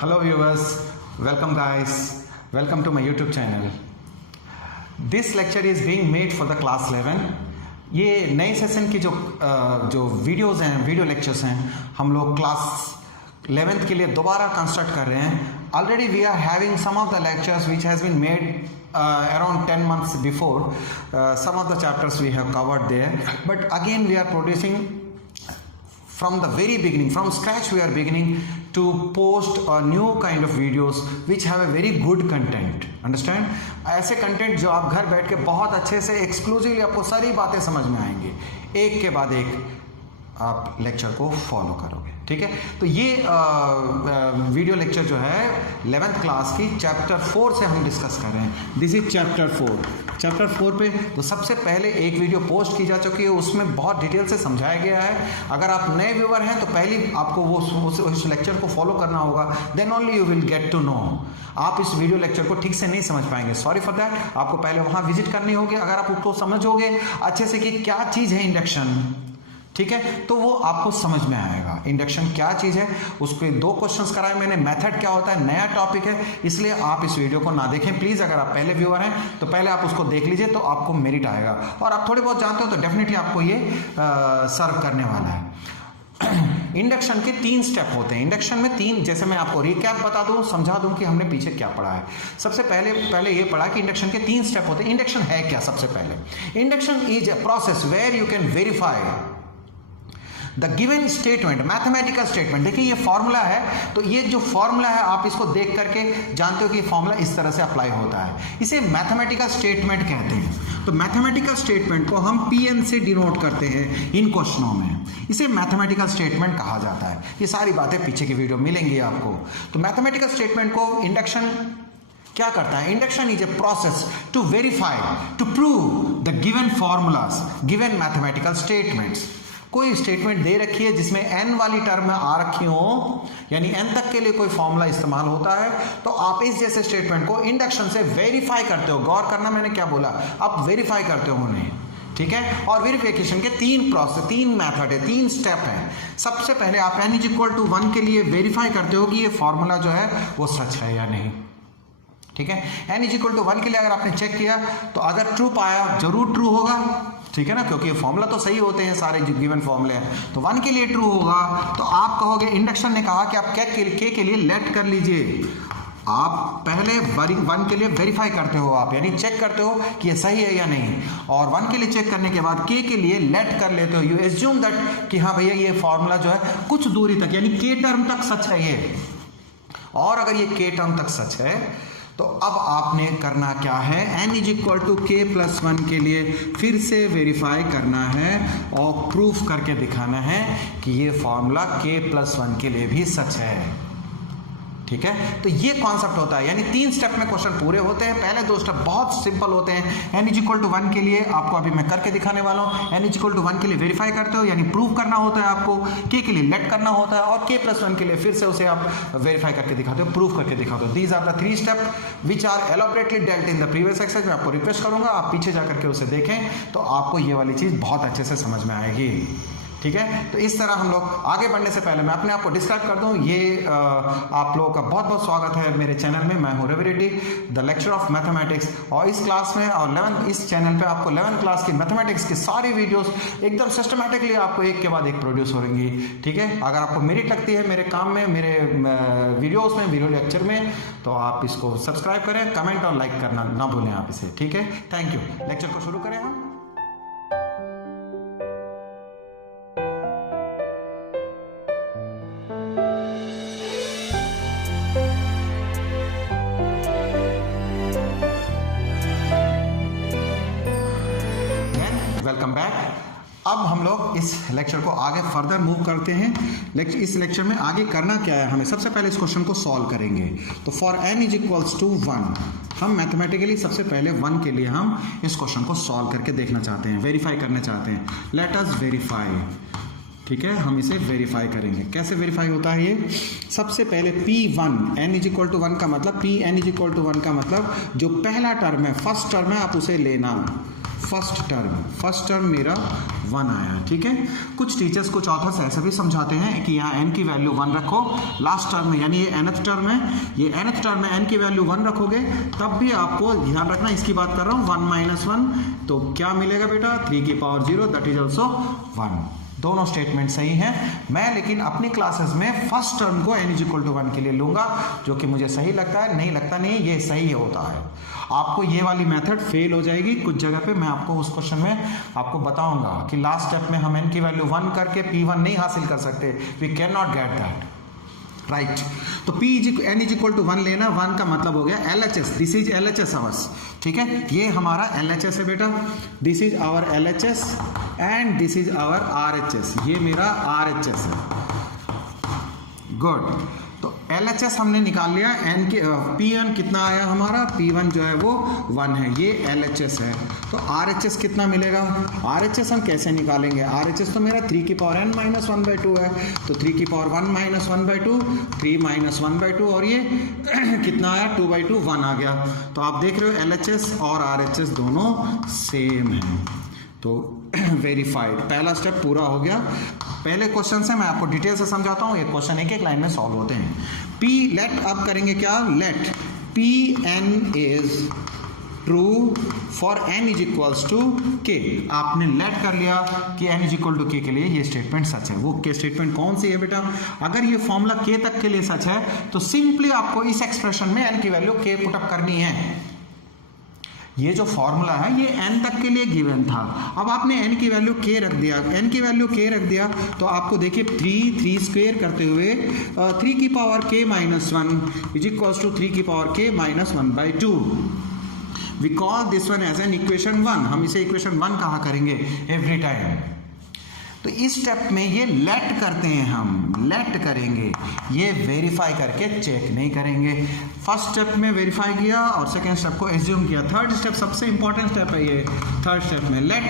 Hello viewers, welcome guys, welcome to my YouTube channel. This lecture is being made for the class 11. ये नए session की जो videos हैं, video lectures हैं, हम लोग क्लास 11th के लिए दोबारा कंस्ट्रक्ट कर रहे हैं. Already we are having some of the lectures which has been made around 10 months before. Some of the chapters we have covered there, but again we are producing from the very beginning, from scratch we are beginning to post a new kind of videos which have a very good content. Understand? ऐसे content जो आप घर बैठ के बहुत अच्छे से exclusively आपको सारी बातें समझ में आएंगी, एक के बाद एक आप लेक्चर को फॉलो करोगे. ठीक है, तो ये वीडियो लेक्चर जो है 11th क्लास की चैप्टर 4 से हम डिस्कस कर रहे हैं. दिस इज चैप्टर 4 पे तो सबसे पहले एक वीडियो पोस्ट की जा चुकी है, उसमें बहुत डिटेल से समझाया गया है. अगर आप नए व्यूअर हैं तो पहले आपको उस लेक्चर को फॉलो करना होगा, then only you will get to know. आप इस वीडियो लेक्चर को ठीक से नहीं समझ पाएंगे, सॉरी फॉर दैट. आपको पहले वहां विजिट करनी होगी. अगर आप उसको समझोगे अच्छे से कि क्या चीज़ है इंडक्शन, ठीक है, तो वो आपको समझ में आएगा इंडक्शन क्या चीज़ है. उसके 2 क्वेश्चंस कराए मैंने, मेथड क्या होता है, नया टॉपिक है, इसलिए आप इस वीडियो को ना देखें प्लीज़. अगर आप पहले व्यूअर हैं तो पहले आप उसको देख लीजिए, तो आपको मेरिट आएगा. और आप थोड़े बहुत जानते हो तो डेफिनेटली आपको ये सर्व करने वाला है. इंडक्शन के 3 स्टेप होते हैं. इंडक्शन में 3, जैसे मैं आपको रिकैप बता दूं, समझा दूं कि हमने पीछे क्या पढ़ा है. सबसे पहले ये पढ़ा कि इंडक्शन के 3 स्टेप होते हैं. इंडक्शन है क्या? सबसे पहले induction is a process where you can verify the given statement, mathematical statement. देखिए ये फॉर्मूला है, तो ये जो फॉर्मूला है आप इसको देख करके जानते हो कि फॉर्मूला इस तरह से अप्लाई होता है. इसे मैथमेटिकल स्टेटमेंट कहते हैं. तो मैथमेटिकल स्टेटमेंट को हम पीएन से डिनोट करते हैं इन क्वेश्चनों में. इसे मैथमेटिकल स्टेटमेंट कहा जाता है. ये सारी बातें पीछे की वीडियो मिलेंगी आपको. तो मैथमेटिकल स्टेटमेंट को इंडक्शन क्या करता है? Induction is a process to verify, to prove the given formulas, given mathematical statements. कोई स्टेटमेंट दे रखी है जिसमें n वाली टर्म में आ रखी हो, यानी n तक के लिए कोई फॉर्मूला इस्तेमाल होता है, तो आप इस जैसे स्टेटमेंट को इंडक्शन से वेरीफाई करते हो. गौर करना मैंने क्या बोला, आप वेरीफाई करते हो उन्हें. ठीक है, और वेरिफिकेशन के 3 मेथड है, 3 स्टेप है. सबसे पहले आप n इज इक्वल टू 1 के लिए वेरीफाई करते हो कि ये फॉर्मूला जो है वो सच है या नहीं. ठीक है, n इज इक्वल टू 1 के लिए अगर आपने चेक किया तो अगर ट्रू पाया, जरूर ट्रू होगा. ठीक है ना, क्योंकि ये फॉर्मूला तो सही होते हैं सारे जो गिवन फॉर्मूले हैं. तो 1 के लिए ट्रू होगा, तो आप कहोगे, इंडक्शन ने कहा कि आप के लिए लेट कर लीजिए. आप पहले 1 के लिए वेरीफाई करते हो, आप यानी चेक करते हो कि ये सही है या नहीं, और 1 के लिए चेक करने के बाद के लिए लेट कर लेते हो. यू एज्यूम दैट कि हाँ भैया ये फॉर्मूला जो है कुछ दूरी तक, यानी के टर्म तक सच है ये. और अगर ये के टर्म तक सच है तो अब आपने करना क्या है, n इज इक्वल टू के प्लस 1 के लिए फिर से वेरीफाई करना है और प्रूफ करके दिखाना है कि ये फॉर्मूला के प्लस 1 के लिए भी सच है. ठीक है, तो ये कॉन्सेप्ट होता है, यानी 3 स्टेप में क्वेश्चन पूरे होते हैं. पहले 2 स्टेप बहुत सिंपल होते हैं. n इज इक्वल टू 1 के लिए आपको अभी मैं करके दिखाने वाला हूँ. n इज इक्वल टू 1 के लिए वेरीफाई करते हो, यानी प्रूव करना होता है आपको. के लिए लेट करना होता है, और के प्लस 1 के लिए फिर से उसे आप वेरीफाई करके दिखाते हो, प्रूफ करके दिखाते हो. These are the 3 step which are elaborately dealt in the previous exercise. मैं आपको रिक्वेस्ट करूंगा आप पीछे जा करके उसे देखें, तो आपको ये वाली चीज़ बहुत अच्छे से समझ में आएगी. ठीक है, तो इस तरह हम लोग आगे बढ़ने से पहले मैं अपने आप को डिस्क्राइब कर दूं. ये आप लोगों का बहुत बहुत स्वागत है मेरे चैनल में. मैं हूं Ravi Reddy, the lecture of mathematics. और इस क्लास में और इस चैनल पे आपको 11th क्लास की मैथमेटिक्स की सारी वीडियोस एकदम सिस्टमैटिकली आपको एक के बाद एक प्रोड्यूस हो रहेंगी. ठीक है, अगर आपको मेरिट लगती है मेरे काम में, मेरे वीडियोज़ में, वीडियो लेक्चर में, तो आप इसको सब्सक्राइब करें, कमेंट और लाइक करना ना भूलें आप इसे. ठीक है, थैंक यू. लेक्चर को शुरू करें हम. Welcome back. अब हम लोग इस लेक्चर को आगे फर्दर मूव करते हैं. इस लेक्चर में आगे करना क्या है, हमें सबसे पहले इस क्वेश्चन को सॉल्व करेंगे. तो for n is equals to 1, हम मैथमेटिकली सबसे पहले 1 के लिए हम इस क्वेश्चन को सॉल्व करके देखना चाहते हैं, वेरीफाई करना चाहते हैं. Let us verify. ठीक है, हम इसे वेरीफाई करेंगे. कैसे वेरीफाई होता है ये? सबसे पहले P1, n is equal to 1 का मतलब, Pn इज इक्वल टू 1 का मतलब जो पहला टर्म है, फर्स्ट टर्म है, आप उसे लेना. फर्स्ट टर्म मेरा 1 आया, ठीक है। कुछ टीचर्स, कुछ ऑथर्स ऐसे भी समझाते हैं कि यहाँ n की वैल्यू 1 रखो लास्ट टर्म में, यानी ये nth टर्म है, ये nth टर्म में n की वैल्यू 1 रखोगे तब भी आपको ध्यान रखना, इसकी बात कर रहा हूँ 1 माइनस 1, तो क्या मिलेगा बेटा 3 की पावर 0 दैट इज ऑल्सो 1। दोनों स्टेटमेंट सही हैं। मैं लेकिन अपनी क्लासेस में फर्स्ट टर्म को n इक्वल टू 1 के लिए लूंगा, जो कि मुझे सही लगता है, नहीं लगता नहीं, ये सही होता है। आपको ये वाली मेथड फेल हो जाएगी कुछ जगह पे, मैं आपको उस क्वेश्चन में आपको बताऊंगा कि लास्ट स्टेप में हम n की वैल्यू 1 करके P1 नहीं हासिल कर सकते, we can not get that, right. तो n इज इक्वल टू 1 लेना, 1 का मतलब हो गया LHS, this is LHS ours, ठीक है, ये हमारा LHS है बेटा, this is our LHS and this is our RHS, ये मेरा RHS है, गुड। तो LHS हमने निकाल लिया, n के P1 कितना आया हमारा, P1 जो है वो 1 है, ये LHS है। तो RHS कितना मिलेगा, RHS हम कैसे निकालेंगे, RHS तो मेरा 3 की पावर n माइनस 1/2 है, तो 3 की पावर 1 माइनस 1/2, 3 माइनस 1/2, और ये कितना आया 2/2, 1 आ गया। तो आप देख रहे हो LHS और RHS दोनों सेम हैं, तो वेरीफाइड, पहला स्टेप पूरा हो गया। पहले क्वेश्चन से मैं आपको डिटेल से समझाता हूँ, ये क्वेश्चन एक एक लाइन में सॉल्व होते हैं। P लेट, अब करेंगे क्या, let Pn is true for n is equals to k। आपने लेट कर लिया कि n is equal to k के लिए ये स्टेटमेंट सच है। वो के स्टेटमेंट कौन सी है बेटा, अगर ये फॉर्मूला k तक के लिए सच है तो सिंपली आपको इस एक्सप्रेशन में n की वैल्यू k पुटअप करनी है। ये जो फॉर्मूला है ये n तक के लिए गिवन था, अब आपने n की वैल्यू k रख दिया, n की वैल्यू k रख दिया तो आपको देखिए 3 स्क्वायर करते हुए 3 की power k minus 1 is equals to 3 की power k minus 1/2। We call this one as an equation 1, हम इसे इक्वेशन 1 कहा करेंगे एवरी टाइम। तो इस स्टेप में ये लेट करते हैं, हम लेट करेंगे, ये वेरीफाई करके चेक नहीं करेंगे। फर्स्ट स्टेप में वेरीफाई किया और सेकेंड स्टेप को एज्यूम किया, थर्ड स्टेप सबसे इंपॉर्टेंट स्टेप है ये, थर्ड स्टेप में let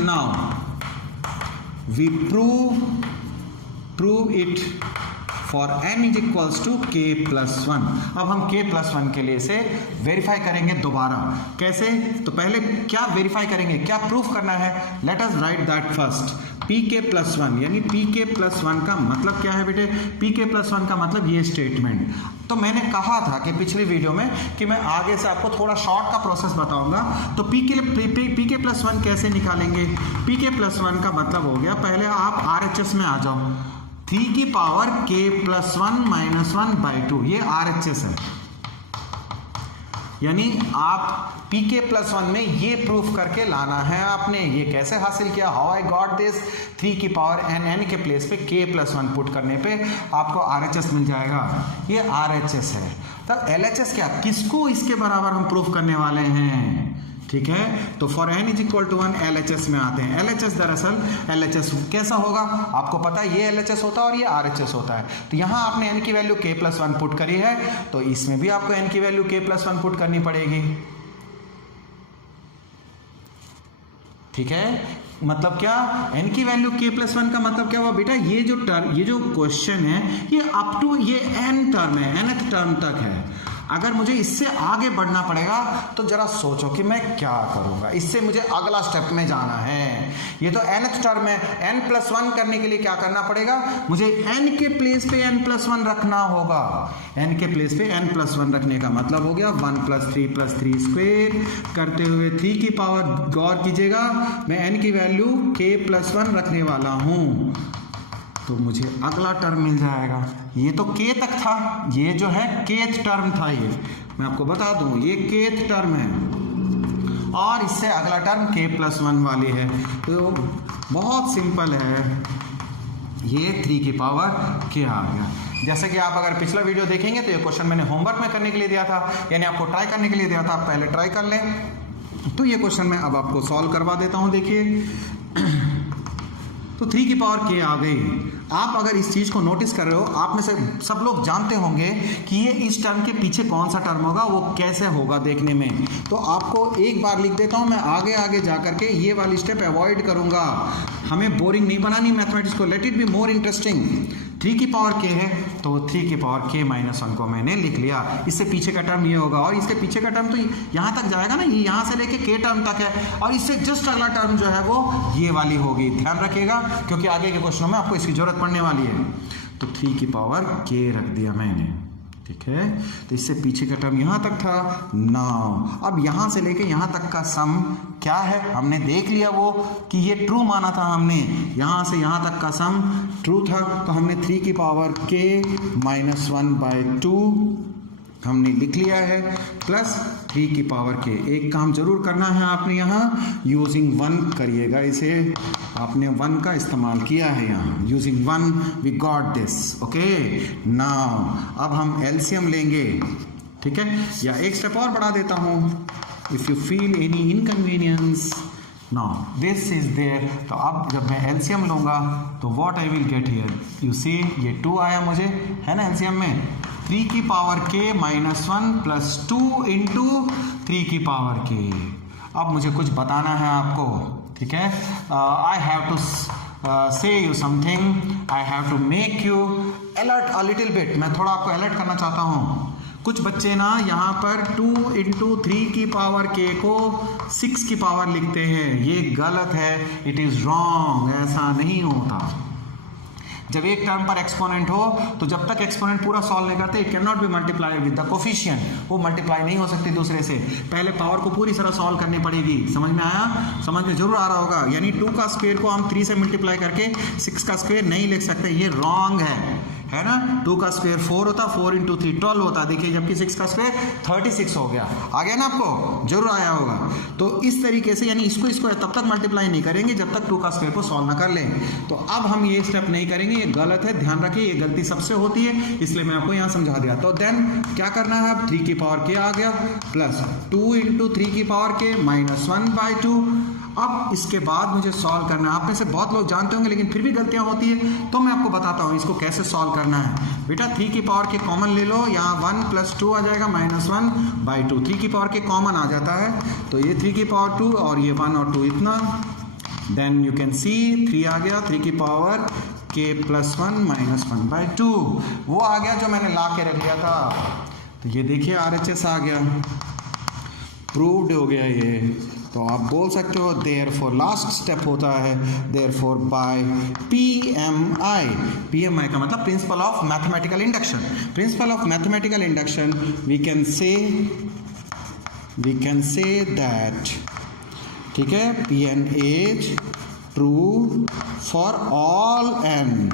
now we prove it for n is equals to k plus 1। अब हम k प्लस 1 के लिए इसे वेरीफाई करेंगे दोबारा, कैसे, तो पहले क्या वेरीफाई करेंगे, क्या प्रूफ करना है, let us right that first. pk plus 1 यानी pk प्लस 1 का मतलब क्या है बेटे, pk प्लस 1 का मतलब ये स्टेटमेंट। तो मैंने कहा था कि पिछली वीडियो में कि मैं आगे से आपको थोड़ा शॉर्ट का प्रोसेस बताऊंगा। तो pk प्लस 1 कैसे निकालेंगे, pk प्लस 1 का मतलब हो गया, पहले आप RHS में आ जाओ, 3 की पावर k प्लस 1 माइनस 1/2, ये RHS है। यानी आप pk प्लस 1 में ये प्रूफ करके लाना है आपने। ये कैसे हासिल किया, हाउ आई गॉट दिस, 3 की पावर n के प्लेस पे k प्लस 1 पुट करने पे आपको RHS मिल जाएगा, ये RHS है। तब LHS क्या, किसको इसके बराबर हम प्रूफ करने वाले हैं, ठीक है। तो for n is equal to 1 LHS में आते हैं। LHS दरअसल LHS कैसा होगा आपको पता है, ये LHS होता है और ये RHS होता है। तो यहाँ आपने n की वैल्यू k प्लस 1 पुट करी है, तो इसमें भी आपको n की वैल्यू k प्लस 1 पुट करनी पड़ेगी, ठीक है। मतलब क्या, n की वैल्यू k प्लस 1 का मतलब क्या हुआ बेटा, ये जो क्वेश्चन है ये अप टू ये n टर्म है, nth टर्म तक है। अगर मुझे इससे आगे बढ़ना पड़ेगा तो जरा सोचो कि मैं क्या करूंगा, इससे मुझे अगला स्टेप में जाना है। ये तो nth टर्म है, n प्लस 1 करने के लिए क्या करना पड़ेगा, मुझे n के प्लेस पे n प्लस 1 रखना होगा। n के प्लेस पे n प्लस 1 रखने का मतलब हो गया 1 प्लस 3 स्क्वायर करते हुए 3 की पावर, गौर कीजिएगा मैं n की वैल्यू k प्लस 1 रखने वाला हूं, तो मुझे अगला टर्म मिल जाएगा। ये तो k तक था, ये जो है kth टर्म था, ये मैं आपको बता दूं ये kth टर्म है और इससे अगला टर्म k प्लस 1 वाली है। तो बहुत सिंपल है, ये 3 की पावर k आ गया। जैसे कि आप अगर पिछला वीडियो देखेंगे तो ये क्वेश्चन मैंने होमवर्क में करने के लिए दिया था, यानी आपको ट्राई करने के लिए दिया था, आप पहले ट्राई कर लें। तो ये क्वेश्चन मैं अब आपको सॉल्व करवा देता हूं, देखिए। तो 3 की पावर k आ गई। आप अगर इस चीज को नोटिस कर रहे हो, आप में से सब लोग जानते होंगे कि ये इस टर्म के पीछे कौन सा टर्म होगा, वो कैसे होगा देखने में। तो आपको एक बार लिख देता हूं, मैं आगे जा करके ये वाली स्टेप अवॉइड करूंगा। हमें बोरिंग नहीं बनानी मैथमेटिक्स को, let it be more interesting. 3 की पावर k है तो 3 की पावर k माइनस 1 को मैंने लिख लिया। इससे पीछे का टर्म ये होगा और इसके पीछे का टर्म तो यहाँ तक जाएगा ना, ये यहाँ से लेके k टर्म तक है और इससे जस्ट अगला टर्म जो है वो ये वाली होगी। ध्यान रखिएगा क्योंकि आगे के क्वेश्चनों में आपको इसकी जरूरत पड़ने वाली है। तो 3 की पावर k रख दिया मैंने, ठीक है। तो इससे पीछे का टर्म यहाँ तक था। नाउ अब यहाँ से लेके यहाँ तक का सम क्या है हमने देख लिया वो कि ये ट्रू माना था हमने, यहाँ से यहाँ तक का सम ट्रू था। तो हमने 3 की पावर k माइनस 1/2 हमने लिख लिया है प्लस 3 की पावर k। एक काम जरूर करना है आपने यहाँ यूजिंग 1 करिएगा, इसे आपने 1 का इस्तेमाल किया है यहाँ। Using 1 we got this, okay. Now अब हम एलसीएम लेंगे, ठीक है। या एक स्टेप और बढ़ा देता हूँ, if you feel any inconvenience now this is there. तो अब जब मैं एलसीएम लूँगा तो what I will get here, you see ये 2 आया मुझे, है ना। एलसीएम में 3 की power k minus 1 plus 2 into 3 की पावर k। अब मुझे कुछ बताना है आपको, ठीक है। I have to say you something, I have to make you alert a little bit. मैं थोड़ा आपको अलर्ट करना चाहता हूँ। कुछ बच्चे ना यहाँ पर 2 इंटू 3 की पावर k को 6 की पावर लिखते हैं, ये गलत है, इट इज़ रॉन्ग, ऐसा नहीं होता। जब एक टर्म पर एक्सपोनेंट हो तो जब तक एक्सपोनेंट पूरा सॉल्व नहीं करते it can not be multiply with the coefficient, वो मल्टीप्लाई नहीं हो सकती दूसरे से। पहले पावर को पूरी तरह सॉल्व करनी पड़ेगी। समझ में आया? समझ में जरूर आ रहा होगा। यानी 2 का स्क्वायर को हम 3 से मल्टीप्लाई करके 6 का स्क्वायर नहीं लिख सकते, ये रॉन्ग है ना। 2 का स्क्वायर 4 होता, 4 इंटू 3 12 होता, देखिए, जबकि 6 का स्क्वायर 36 हो गया। आ गया ना आपको? जरूर आया होगा। तो इस तरीके से यानी इसको तब तक मल्टीप्लाई नहीं करेंगे जब तक 2 का स्क्वायर को सॉल्व ना कर लें। तो अब हम ये स्टेप नहीं करेंगे, ये गलत है, ध्यान रखिए, ये गलती सबसे होती है, इसलिए मैं आपको यहाँ समझा दिया। तो देन क्या करना है, अब 3 की पावर k आ गया प्लस 2 इंटू 3 की पावर k माइनस 1/2। अब इसके बाद मुझे सॉल्व करना है। आप में से बहुत लोग जानते होंगे लेकिन फिर भी गलतियां होती है, तो मैं आपको बताता हूं इसको कैसे सॉल्व करना है। बेटा 3 की पावर के कॉमन ले लो, यहाँ 1 प्लस 2 आ जाएगा माइनस 1/2। 3 की पावर के कॉमन आ जाता है तो ये 3 की पावर 2 और ये 1 और 2 इतना। देन यू कैन सी 3 आ गया, 3 की पावर k प्लस 1 माइनस 1/2 वो आ गया जो मैंने ला के रख लिया था। तो ये देखिए RHS आ गया, प्रूव्ड हो गया ये। तो आप बोल सकते हो देयरफॉर लास्ट स्टेप होता है देयरफॉर बाय PMI का मतलब principle of mathematical induction. Principle of mathematical induction we can say that, ठीक है, Pn is true for all n,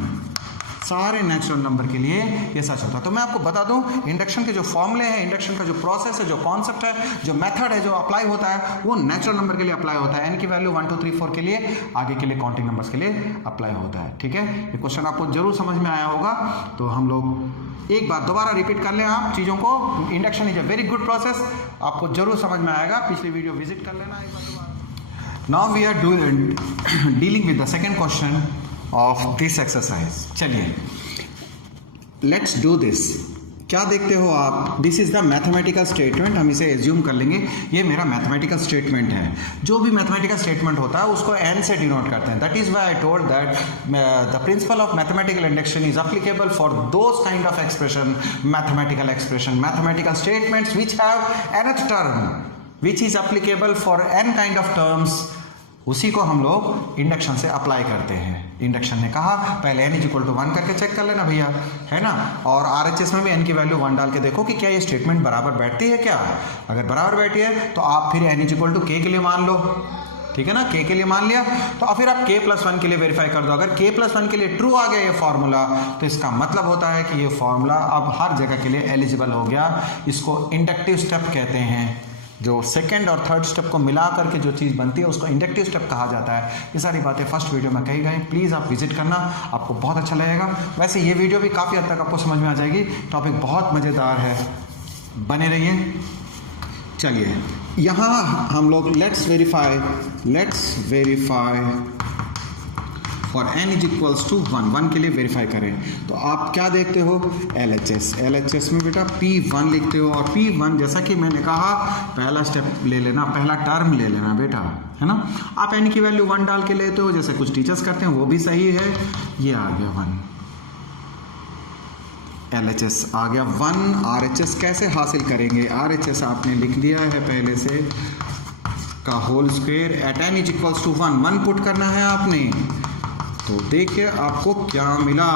सारे नेचुरल नंबर के लिए ये सच होता है। तो मैं आपको बता दूं इंडक्शन के जो फॉर्मूले हैं, इंडक्शन का जो प्रोसेस है, जो कॉन्सेप्ट है, जो मेथड है, जो अप्लाई होता है वो नेचुरल नंबर के लिए अप्लाई होता है। n की वैल्यू 1 2 3 4 के लिए, आगे के लिए काउंटिंग नंबर्स के लिए अप्लाई होता है, ठीक है। ये क्वेश्चन आपको जरूर समझ में आया होगा। तो हम लोग एक बार दोबारा रिपीट कर लें आप चीज़ों को। Induction is a very good process, आपको जरूर समझ में आएगा। पिछली वीडियो विजिट कर लेना एक बार दोबारा। Now we are dealing with the second question of this exercise. चलिए लेट्स डू दिस। क्या देखते हो आप? This is the mathematical statement, हम इसे एज्यूम कर लेंगे ये मेरा मैथमेटिकल स्टेटमेंट है। जो भी मैथमेटिकल स्टेटमेंट होता है उसको n से डिनोट करते हैं। That is why I told that the principal of mathematical induction is applicable for those kind of expression, mathematical statements which have nth term which is applicable for n kind of terms, उसी को हम लोग induction से apply करते हैं। Induction ने कहा पहले n = 1 करके चेक कर लेना भैया, है ना। और RHS में भी n की वैल्यू 1 डाल के देखो कि क्या ये स्टेटमेंट बराबर बैठती है क्या। अगर बराबर बैठी है तो आप फिर n = k के लिए मान लो, ठीक है ना। k के लिए मान लिया तो फिर आप k + 1 के लिए वेरीफाई कर दो। अगर k + 1 के लिए ट्रू आ गया ये फॉर्मूला तो इसका मतलब होता है कि ये फॉर्मूला अब हर जगह के लिए एलिजिबल हो गया। इसको इंडक्टिव स्टेप कहते हैं। जो सेकंड और थर्ड स्टेप को मिला करके जो चीज़ बनती है उसको इंडक्टिव स्टेप कहा जाता है। ये सारी बातें फर्स्ट वीडियो में कही गई, प्लीज़ आप विजिट करना, आपको बहुत अच्छा लगेगा। वैसे ये वीडियो भी काफ़ी हद तक आपको समझ में आ जाएगी, टॉपिक बहुत मज़ेदार है, बने रहिए। चलिए यहाँ हम लोग लेट्स वेरीफाई फॉर n = 1 के लिए वेरीफाई करें। तो आप क्या देखते हो? LHS में बेटा P1 लिखते हो। और P1 जैसा कि मैंने कहा पहला स्टेप ले लेना, पहला टर्म ले लेना बेटा, है ना। आप n की वैल्यू 1 डाल के लेते हो जैसे कुछ टीचर्स करते हैं, वो भी सही है। ये आ गया 1, LHS आ गया 1। RHS कैसे हासिल करेंगे? RHS आपने लिख दिया है पहले से का whole square at n is equals to 1 put करना है आपने। तो देखिए आपको क्या मिला,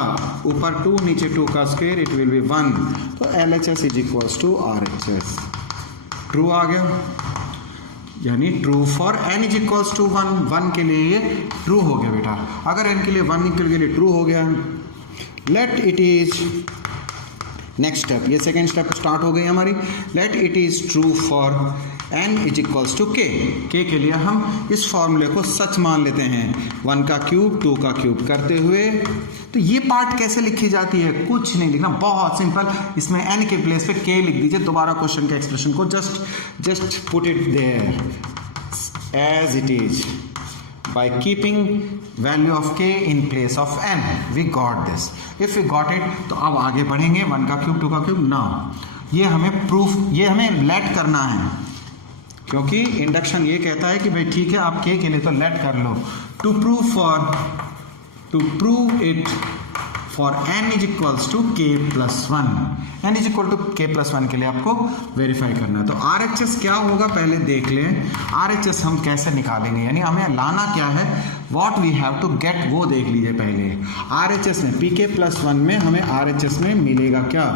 ऊपर 2 नीचे 2 का स्क्वायर, इट विल बी 1। तो LHS is equals to RHS। True आ गया, यानी true for n is equals to 1 के लिए ये ट्रू हो गया बेटा। अगर n के लिए 1 के लिए ट्रू हो गया, let it is next step, ये सेकेंड स्टेप स्टार्ट हो गई हमारी। Let it is true for n is equals to k। के लिए हम इस फॉर्मूले को सच मान लेते हैं, 1 का क्यूब 2 का क्यूब करते हुए। तो ये पार्ट कैसे लिखी जाती है? कुछ नहीं लिखना, बहुत सिंपल। इसमें n के प्लेस पे k लिख दीजिए। दोबारा क्वेश्चन के एक्सप्रेशन को just put it there as it is by keeping value of k in place of n. We got this. If we got it, तो अब आगे बढ़ेंगे। 1 का क्यूब 2 का क्यूब ना, ये हमें प्रूफ, ये हमें लेट करना है, क्योंकि इंडक्शन ये कहता है कि भाई ठीक है आप k के लिए तो लेट कर लो। To prove it for n is equals to k plus 1। n is equal to k plus 1 के लिए आपको वेरीफाई करना है। तो RHS क्या होगा पहले देख लें। RHS हम कैसे निकालेंगे, यानी हमें लाना क्या है, what we have to get, वो देख लीजिए पहले। RHS में pk प्लस 1 में हमें RHS में मिलेगा क्या?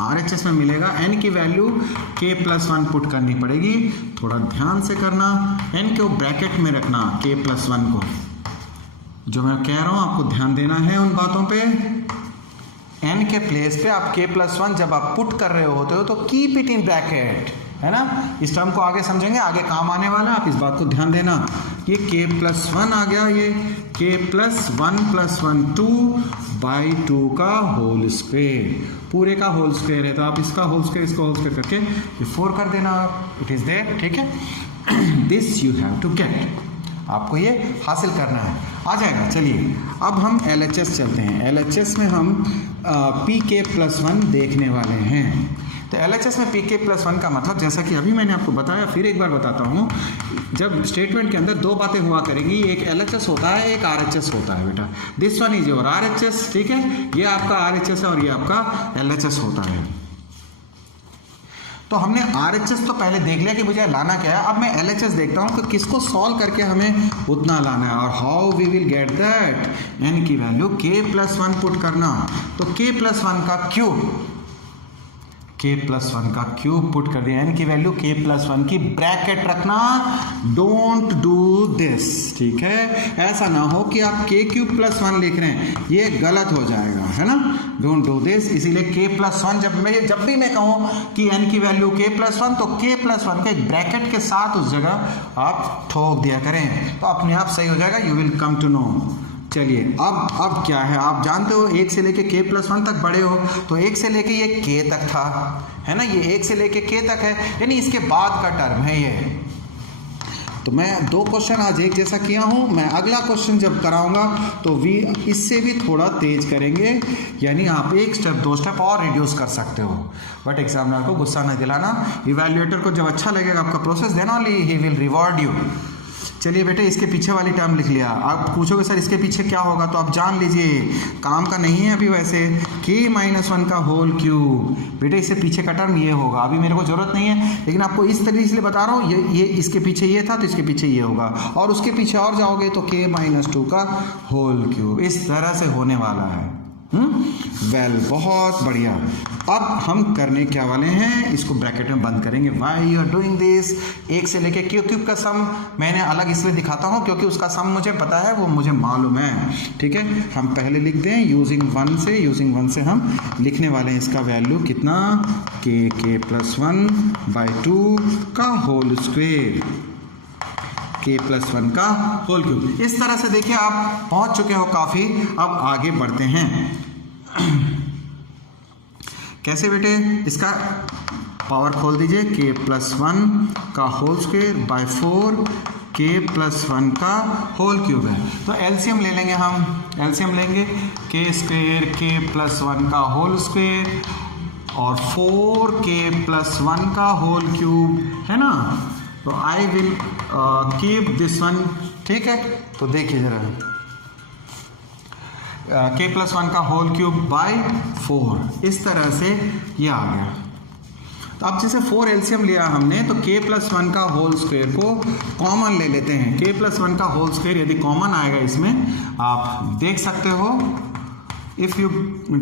RHS में मिलेगा n की वैल्यू k प्लस 1 पुट करनी पड़ेगी। थोड़ा ध्यान से करना, n को ब्रैकेट में रखना k प्लस 1 को। जो मैं कह रहा हूं आपको ध्यान देना है उन बातों पे। n के प्लेस पे आप k प्लस 1 जब आप पुट कर रहे होते हो तो कीप इट इन ब्रैकेट, है ना। इस टर्म को आगे समझेंगे, आगे काम आने वाला, आप इस बात को ध्यान देना। ये k प्लस 1 आ गया, ये k प्लस 1 2 बाई 2 का होल स्क्वायर, पूरे का होल स्क्वायर है। तो आप इसका होल स्क्वायर इसका होल स्क्वायर करके ये 4 कर देना, इट इज देयर, ठीक है। This you have to get, आपको ये हासिल करना है, आ जाएगा। चलिए अब हम LHS चलते हैं। LHS में हम pk प्लस 1 देखने वाले हैं। तो LHS में pk प्लस 1 का मतलब, जैसा कि अभी मैंने आपको बताया, फिर एक बार बताता हूँ। जब स्टेटमेंट के अंदर दो बातें हुआ करेंगी, एक LHS होता है, एक RHS होता है बेटा। This one is your RHS, ठीक है, ये आपका RHS है और ये आपका LHS होता है। तो हमने RHS तो पहले देख लिया कि मुझे लाना क्या है। अब मैं LHS देखता हूँ कि किसको सॉल्व करके हमें उतना लाना है। और how we will get that, n की वैल्यू k प्लस 1 पुट करना। तो k प्लस 1 का क्यूब, k प्लस 1 का क्यूब पुट कर दिया, n की वैल्यू k प्लस 1 की ब्रैकेट रखना। डोंट डू दिस, ठीक है, ऐसा ना हो कि आप k क्यूब प्लस 1 लिख रहे हैं, ये गलत हो जाएगा, है ना। Don't do this. इसीलिए k प्लस 1 जब भी मैं कहूँ कि n की वैल्यू k प्लस 1, तो k प्लस 1 के एक ब्रैकेट के साथ उस जगह आप ठोक दिया करें, तो अपने आप सही हो जाएगा। You will come to know. चलिए अब क्या है, आप जानते हो 1 से लेके k प्लस 1 तक बड़े हो, तो 1 से लेके ये k तक था, है ना, ये 1 से लेके k तक है, यानी इसके बाद का टर्म है ये। तो मैं 2 क्वेश्चन आज एक जैसा किया हूँ, मैं अगला क्वेश्चन जब कराऊंगा तो इससे भी थोड़ा तेज करेंगे, यानी आप 1 स्टेप 2 स्टेप और रिड्यूस कर सकते हो। बट एग्जामिनर को गुस्सा नहीं दिलाना, इवैल्यूएटर को जब अच्छा लगेगा आपका process, then only he will reward you. चलिए बेटे, इसके पीछे वाली टर्म लिख लिया। आप पूछोगे सर इसके पीछे क्या होगा, तो आप जान लीजिए, काम का नहीं है अभी वैसे। k माइनस 1 का होल क्यूब, बेटे इससे पीछे का टर्म ये होगा, अभी मेरे को जरूरत नहीं है, लेकिन आपको इस तरीके से बता रहा हूँ। ये इसके पीछे ये था तो इसके पीछे ये होगा, और उसके पीछे और जाओगे तो k माइनस 2 का होल क्यूब, इस तरह से होने वाला है। वेल, बहुत बढ़िया। अब हम करने क्या वाले हैं, इसको ब्रैकेट में बंद करेंगे। Why you are doing this, 1 से लेके क्यू क्यूब का सम मैंने अलग इसलिए दिखाता हूं क्योंकि उसका सम मुझे पता है, वो मुझे मालूम है, ठीक है। हम पहले लिख दें यूजिंग 1 से हम लिखने वाले हैं इसका वैल्यू कितना, k प्लस 1 बाई 2 का होल स्क्वेयर, k प्लस 1 का होल क्यूब। इस तरह से देखिए आप पहुंच चुके हो काफ़ी। अब आगे बढ़ते हैं। कैसे बेटे, इसका पावर खोल दीजिए, k प्लस 1 का whole square by 4 k plus 1 का होल क्यूब है। तो एलसीएम ले लेंगे हम, एलसीएम लेंगे k स्क्वेयर k प्लस 1 का होल स्क्वेयर और 4k प्लस 1 का होल क्यूब, है ना। तो I will keep this one, ठीक है। तो देखिए जरा, k+1 का होल क्यूब बाय 4, इस तरह से ये आ गया। तो अब जैसे 4 एलसीएम लिया हमने, तो k+1 का होल स्क्वायर को कॉमन ले लेते हैं। k+1 का होल स्क्वायर यदि कॉमन आएगा इसमें, आप देख सकते हो, इफ यू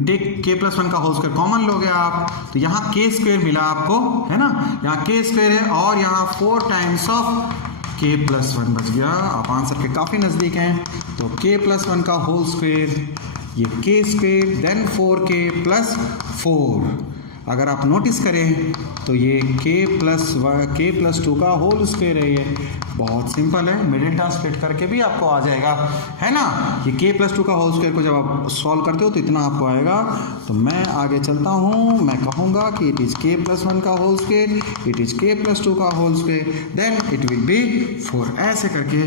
टेक k+1 का होल स्क्वायर कॉमन लोगे आप, तो यहाँ k² मिला आपको, है ना, यहाँ k² है और यहाँ 4 टाइम्स ऑफ k+1 बच गया। आप आंसर के काफ़ी नज़दीक हैं। तो k+1 का होल स्क्वायर, ये k², देन 4k+4। अगर आप नोटिस करें तो ये k+2 का होल स्क्वायर है। ये बहुत सिंपल है, मिडिल टर्म स्प्लिट करके भी आपको आ जाएगा, है ना। ये k+2 का होल स्क्वायर को जब आप सॉल्व करते हो तो इतना आपको आएगा। तो मैं आगे चलता हूँ, मैं कहूँगा कि इट इज़ k+1 का whole square, it is k+2 का whole square, then it will be 4। ऐसे करके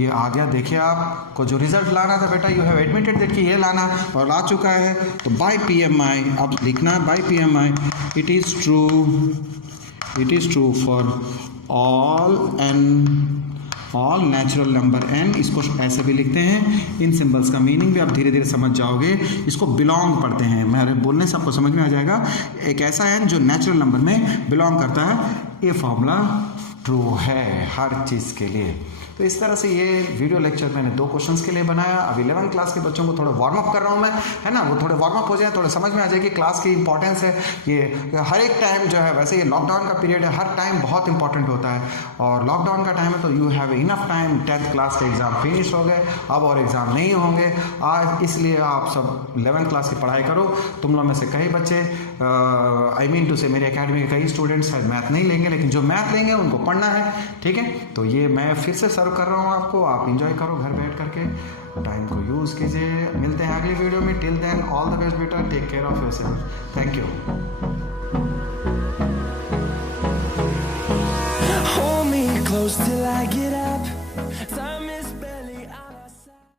ये आ गया। देखिए आपको जो रिजल्ट लाना था बेटा, यू हैव एडमिटेड दैट कि ये लाना, और ला चुका है। तो बाय PMI अब लिखना है, by PMI it is true for all natural number n। इसको ऐसे भी लिखते हैं। इन सिंबल्स का मीनिंग भी आप धीरे धीरे समझ जाओगे। इसको बिलोंग पढ़ते हैं, मेरे बोलने से आपको समझ में आ जाएगा। एक ऐसा n जो नेचुरल नंबर में बिलोंग करता है। ये फॉर्मूला ट्रू है हर चीज़ के लिए। तो इस तरह से ये वीडियो लेक्चर मैंने 2 क्वेश्चंस के लिए बनाया। अब 11th क्लास के बच्चों को थोड़ा वार्म अप कर रहा हूँ मैं, है ना, वो थोड़े वार्म अप हो जाए, थोड़े समझ में आ जाए कि क्लास की इंपॉर्टेंस है। ये हर एक टाइम जो है, वैसे ये लॉकडाउन का पीरियड है, हर टाइम बहुत इंपॉर्टेंट होता है, और लॉकडाउन का टाइम है तो you have enough time. 10th class के एग्ज़ाम फिनिश हो गए, अब और एग्ज़ाम नहीं होंगे आज, इसलिए आप सब 11th क्लास की पढ़ाई करो। तुम लोग में से कई बच्चे, आई मीन टू से मेरी अकेडमी के कई स्टूडेंट्स शायद मैथ नहीं लेंगे, लेकिन जो मैथ लेंगे उनको पढ़ना है, ठीक है। तो ये मैं फिर से सर्व कर रहा हूँ आपको, आप एंजॉय करो घर बैठ करके, टाइम को यूज़ कीजिए। मिलते हैं अगली वीडियो में। Till then all the best बेटा, take care of yourself. Thank you. Hold me close till I get out.